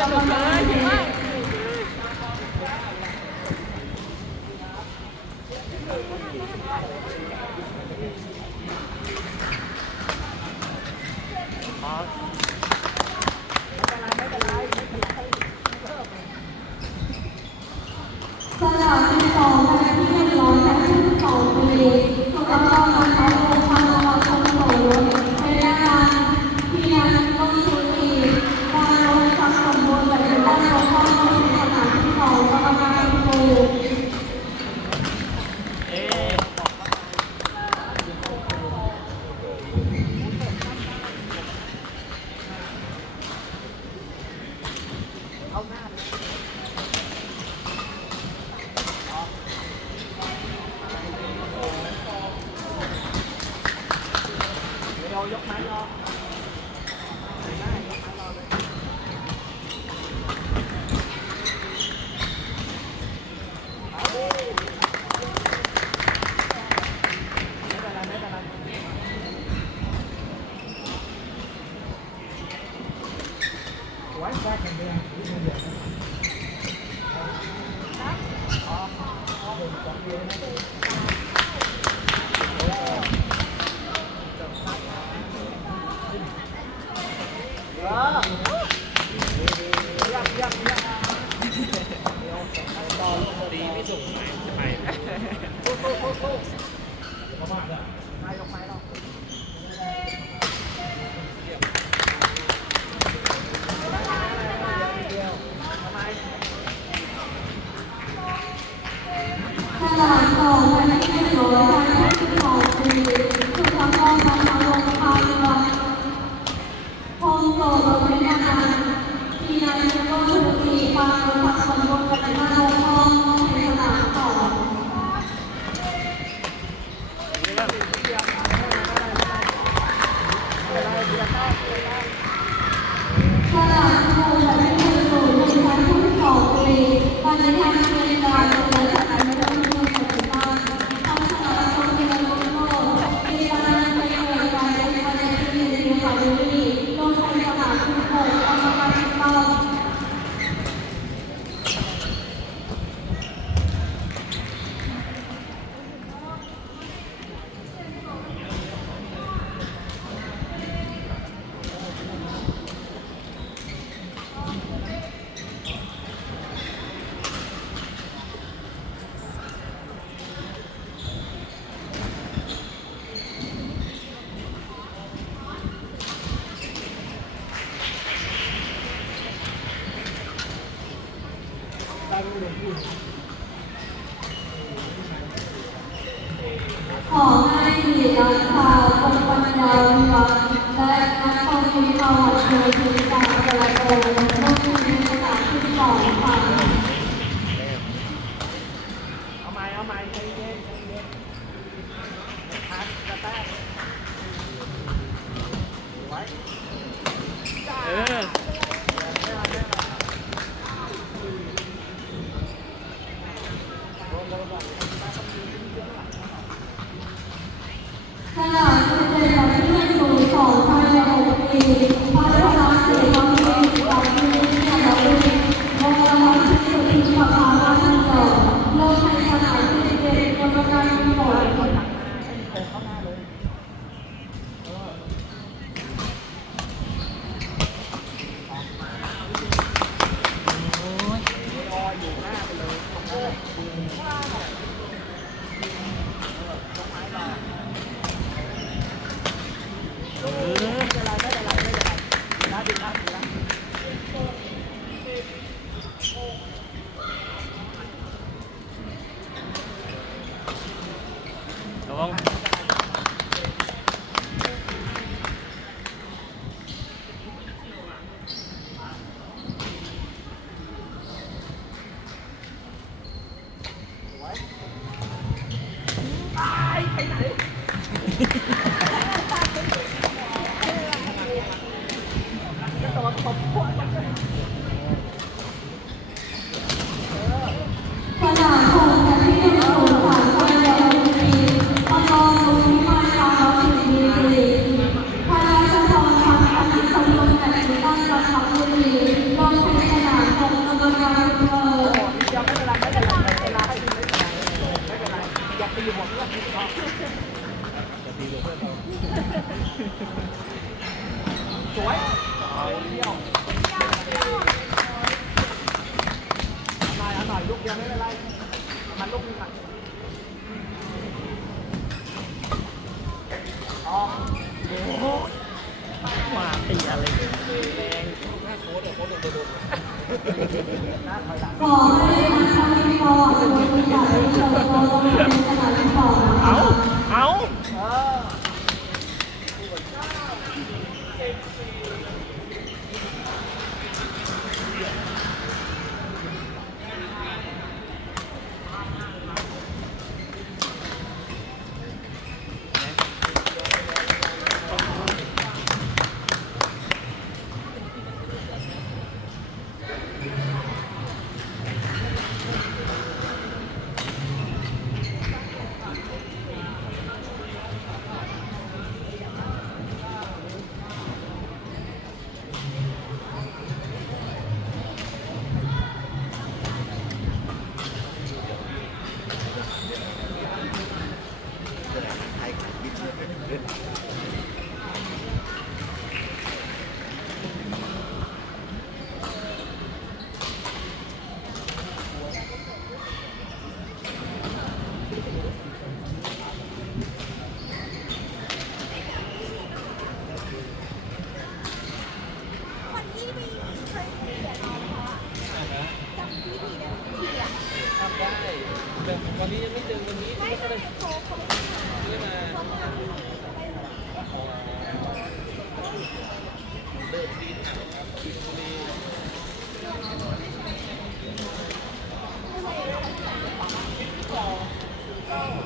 da mamãe. 有肉麻咯。怎么跑不快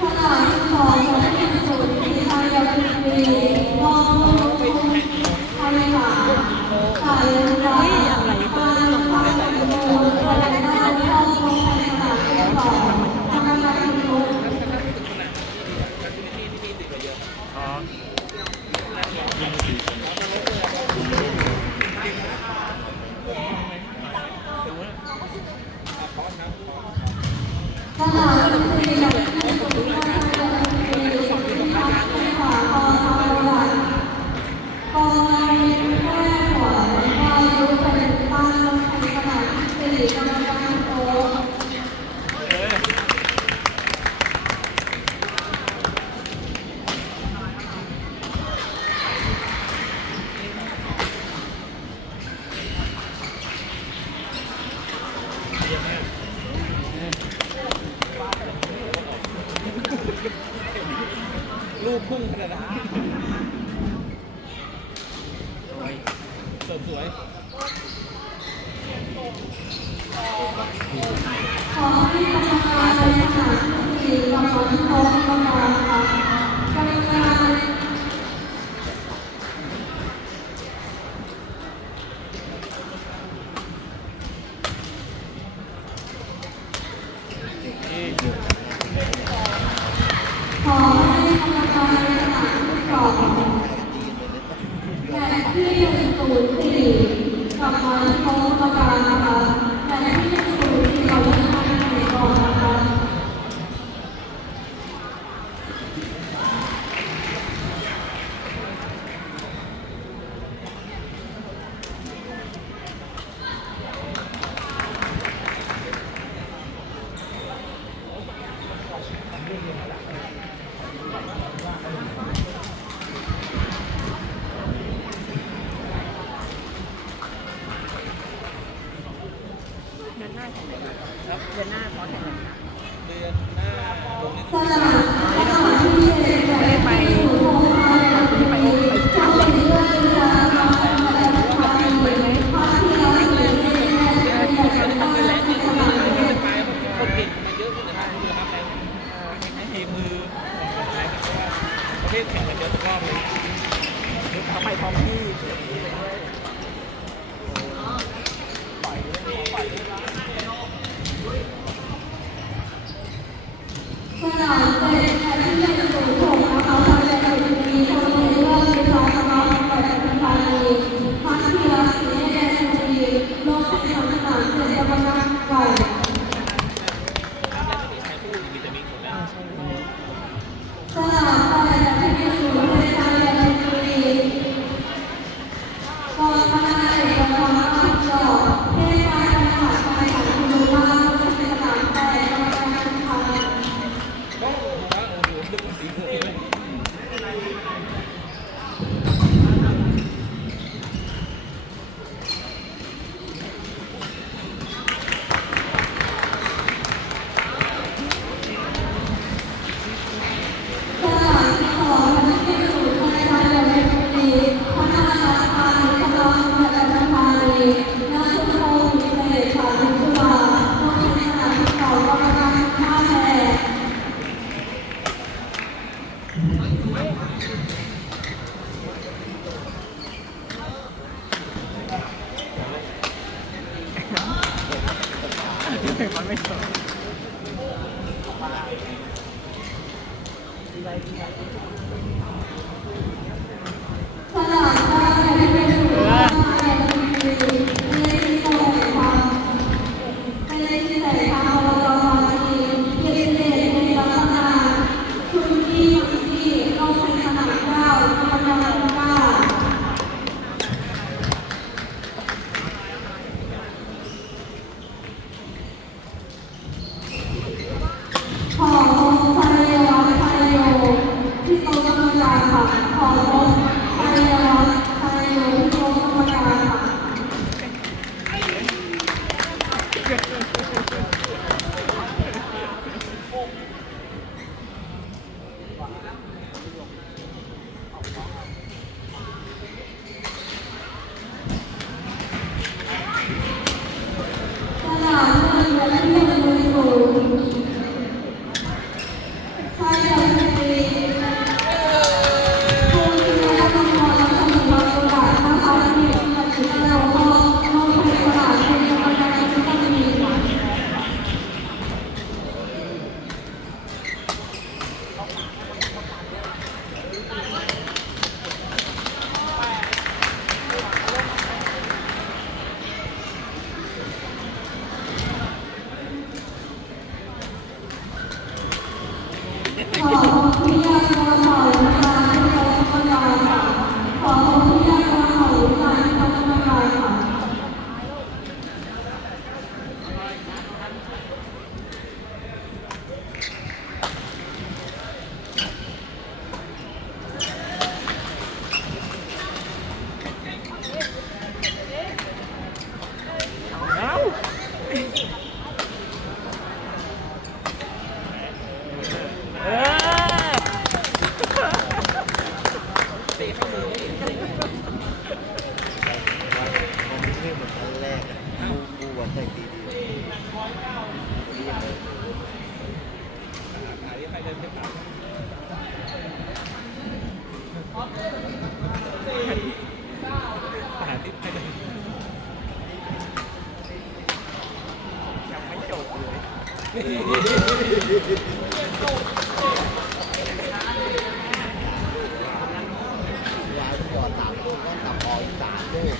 พวกเรา போகுது 那现在 ต่ําลูก